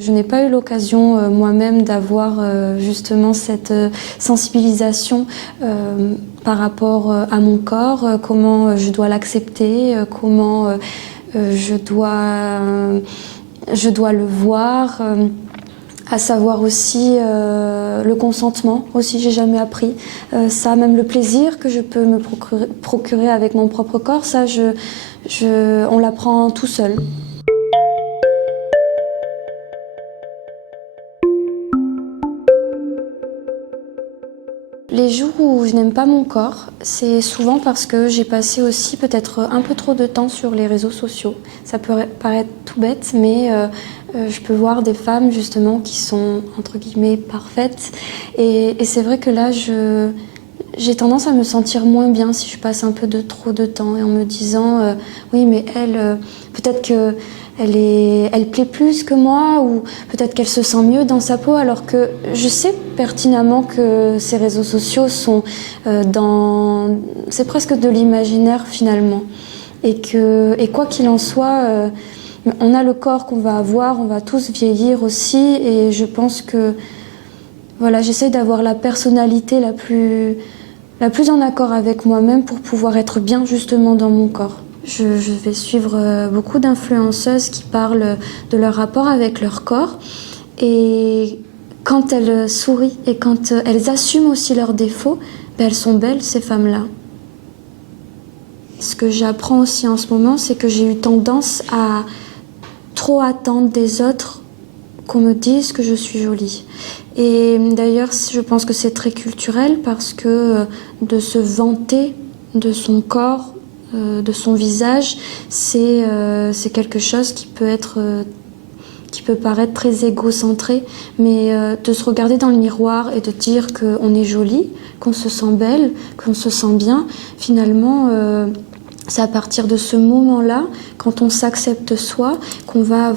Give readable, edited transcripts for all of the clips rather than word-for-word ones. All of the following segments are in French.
Je n'ai pas eu l'occasion moi-même d'avoir justement cette sensibilisation par rapport à mon corps, comment je dois l'accepter, comment je dois le voir, à savoir aussi le consentement, aussi j'ai jamais appris ça, même le plaisir que je peux me procurer avec mon propre corps, ça on l'apprend tout seul. Les jours où je n'aime pas mon corps, c'est souvent parce que j'ai passé aussi peut-être un peu trop de temps sur les réseaux sociaux. Ça peut paraître tout bête, mais je peux voir des femmes justement qui sont entre guillemets parfaites. Et c'est vrai que là, j'ai tendance à me sentir moins bien si je passe un peu trop de temps et en me disant oui, mais elle, peut-être que elle plaît plus que moi, ou peut-être qu'elle se sent mieux dans sa peau, alors que je sais pertinemment que ces réseaux sociaux sont c'est presque de l'imaginaire finalement, et quoi qu'il en soit, on a le corps qu'on va avoir, on va tous vieillir aussi, et je pense que voilà, j'essaye d'avoir la personnalité la plus en accord avec moi-même pour pouvoir être bien justement dans mon corps. Je vais suivre beaucoup d'influenceuses qui parlent de leur rapport avec leur corps, et quand elles sourient et quand elles assument aussi leurs défauts, elles sont belles, ces femmes-là. Ce que j'apprends aussi en ce moment, c'est que j'ai eu tendance à trop attendre des autres qu'on me dise que je suis jolie. Et d'ailleurs, je pense que c'est très culturel, parce que de se vanter de son corps, de son visage, c'est quelque chose qui peut paraître très égocentré, mais de se regarder dans le miroir et de dire qu'on est jolie, qu'on se sent belle, qu'on se sent bien, finalement, c'est à partir de ce moment-là, quand on s'accepte soi, qu'on va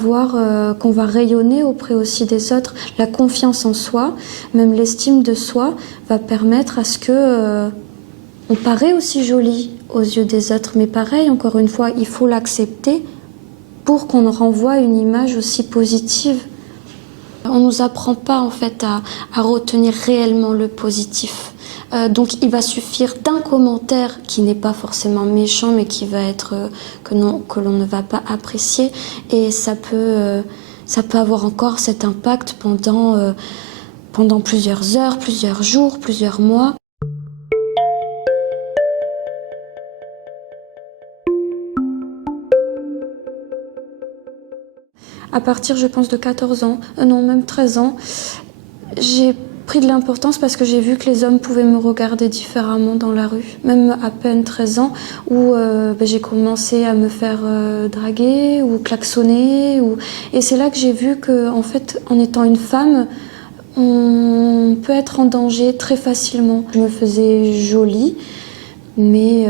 rayonner auprès aussi des autres. La confiance en soi, même l'estime de soi, va permettre à ce que on paraît aussi jolie aux yeux des autres. Mais pareil, encore une fois, il faut l'accepter pour qu'on renvoie une image aussi positive. On ne nous apprend pas en fait à retenir réellement le positif. Donc il va suffire d'un commentaire qui n'est pas forcément méchant, mais qui va être que l'on ne va pas apprécier, et ça peut avoir encore cet impact pendant plusieurs heures, plusieurs jours, plusieurs mois. À partir, je pense, de 14 ans, non, même 13 ans, j'ai pris de l'importance parce que j'ai vu que les hommes pouvaient me regarder différemment dans la rue. Même à peine 13 ans, où j'ai commencé à me faire draguer ou klaxonner. Et c'est là que j'ai vu qu'en fait, en étant une femme, on peut être en danger très facilement. Je me faisais jolie, mais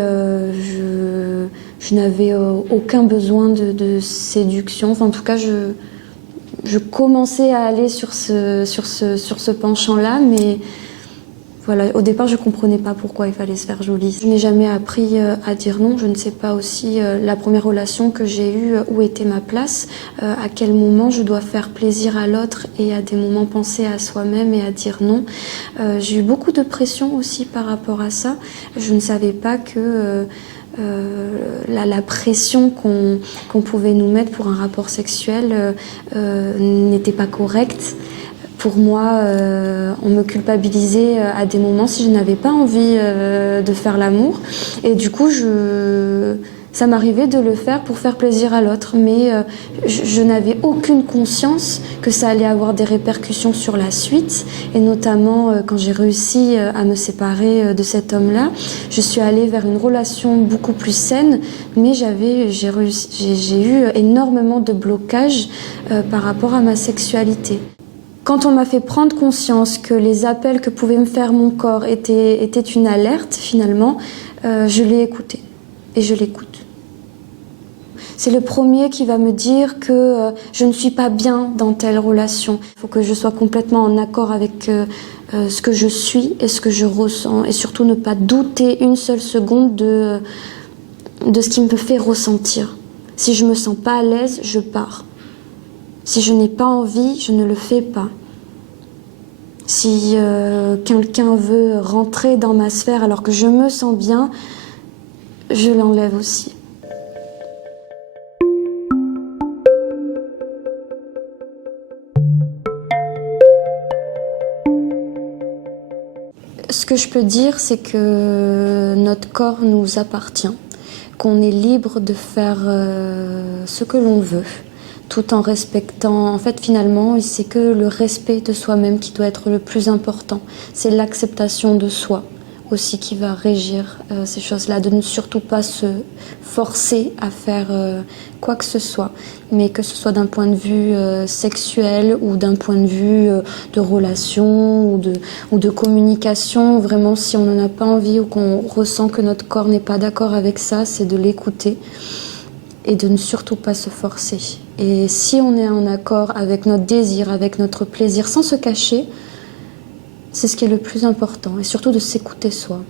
je n'avais aucun besoin de séduction. Enfin, en tout cas, je commençais à aller sur ce penchant-là, mais voilà, au départ, je ne comprenais pas pourquoi il fallait se faire jolie. Je n'ai jamais appris à dire non. Je ne sais pas aussi la première relation que j'ai eue, où était ma place, à quel moment je dois faire plaisir à l'autre, et à des moments penser à soi-même et à dire non. J'ai eu beaucoup de pression aussi par rapport à ça. Je ne savais pas que la pression qu'on pouvait nous mettre pour un rapport sexuel n'était pas correcte. Pour moi, on me culpabilisait à des moments si je n'avais pas envie de faire l'amour. Et du coup, ça m'arrivait de le faire pour faire plaisir à l'autre. Mais je n'avais aucune conscience que ça allait avoir des répercussions sur la suite. Et notamment, quand j'ai réussi à me séparer de cet homme-là, je suis allée vers une relation beaucoup plus saine. Mais j'ai eu énormément de blocages par rapport à ma sexualité. Quand on m'a fait prendre conscience que les appels que pouvait me faire mon corps étaient une alerte, finalement, je l'ai écouté. Et je l'écoute. C'est le premier qui va me dire que je ne suis pas bien dans telle relation. Il faut que je sois complètement en accord avec ce que je suis et ce que je ressens. Et surtout ne pas douter une seule seconde de ce qui me fait ressentir. Si je ne me sens pas à l'aise, je pars. Si je n'ai pas envie, je ne le fais pas. Si quelqu'un veut rentrer dans ma sphère alors que je me sens bien, je l'enlève aussi. Ce que je peux dire, c'est que notre corps nous appartient, qu'on est libre de faire ce que l'on veut, tout en respectant. En fait, finalement, c'est que le respect de soi-même qui doit être le plus important. C'est l'acceptation de soi aussi qui va régir ces choses-là, de ne surtout pas se forcer à faire quoi que ce soit, mais que ce soit d'un point de vue sexuel ou d'un point de vue de relation ou de communication. Vraiment, si on n'en a pas envie ou qu'on ressent que notre corps n'est pas d'accord avec ça, c'est de l'écouter et de ne surtout pas se forcer. Et si on est en accord avec notre désir, avec notre plaisir, sans se cacher, c'est ce qui est le plus important, et surtout de s'écouter soi.